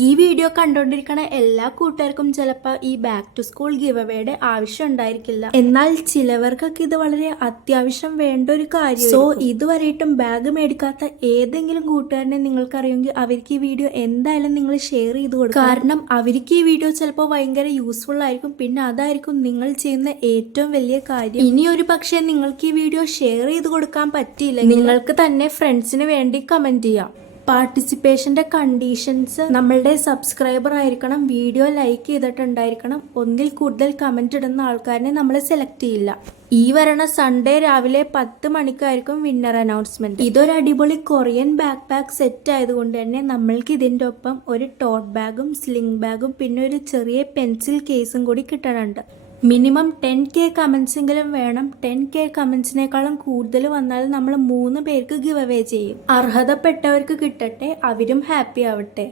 ഈ വീഡിയോ കണ്ടുകൊണ്ടിരിക്കുന്ന എല്ലാ കൂട്ടുകാർക്കും ചിലപ്പോൾ ഈ ബാക്ക് ടു സ്കൂൾ ഗിവ് അവേയുടെ ആവശ്യം ഉണ്ടായിരിക്കില്ല. എന്നാൽ ചിലവർക്കൊക്കെ ഇത് വളരെ അത്യാവശ്യം വേണ്ട ഒരു കാര്യം. സോ ഇതുവരെയിട്ടും ബാഗ് മേടിക്കാത്ത ഏതെങ്കിലും കൂട്ടുകാരനെ നിങ്ങൾക്ക് അറിയുമെങ്കിൽ അവർക്ക് ഈ വീഡിയോ എന്തായാലും നിങ്ങൾ ഷെയർ ചെയ്ത് കൊടുക്കുക. കാരണം അവർക്ക് ഈ വീഡിയോ ചിലപ്പോൾ ഭയങ്കര യൂസ്ഫുൾ ആയിരിക്കും. പിന്നെ അതായിരിക്കും നിങ്ങൾ ചെയ്യുന്ന ഏറ്റവും വലിയ കാര്യം. ഇനി ഒരു പക്ഷേ നിങ്ങൾക്ക് ഈ വീഡിയോ ഷെയർ ചെയ്ത് കൊടുക്കാൻ പറ്റിയില്ല, നിങ്ങൾക്ക് തന്നെ ഫ്രണ്ട്സിന് വേണ്ടി കമന്റ് ചെയ്യാം. പാർട്ടിസിപ്പേഷന്റെ കണ്ടീഷൻസ് നമ്മളുടെ സബ്സ്ക്രൈബർ ആയിരിക്കണം, വീഡിയോ ലൈക്ക് ചെയ്തിട്ടുണ്ടായിരിക്കണം, ഒന്നിൽ കൂടുതൽ കമന്റ് ഇടുന്ന ആൾക്കാരനെ നമ്മൾ സെലക്ട് ചെയ്യില്ല. ഈ വരണ സൺഡേ രാവിലെ 10 മണിക്കായിരിക്കും വിന്നർ അനൗൺസ്മെന്റ്. ഇതൊരു അടിപൊളി കൊറിയൻ ബാക്ക് പാക്ക് സെറ്റ് ആയതുകൊണ്ട് തന്നെ നമ്മൾക്ക് ഇതിന്റെ ഒപ്പം ഒരു ടോട്ട് ബാഗും സ്ലിംഗ് ബാഗും പിന്നെ ഒരു ചെറിയ പെൻസിൽ കേസും കൂടി കിട്ടാനുണ്ട്. മിനിമം 10K കമന്റ്സ് എങ്കിലും വേണം. 10K കമന്റ്സിനേക്കാളും കൂടുതൽ വന്നാൽ നമ്മൾ 3 പേർക്ക് ഗിവ് അവേ ചെയ്യും. അർഹതപ്പെട്ടവർക്ക് കിട്ടട്ടെ, അവരും ഹാപ്പി ആവട്ടെ.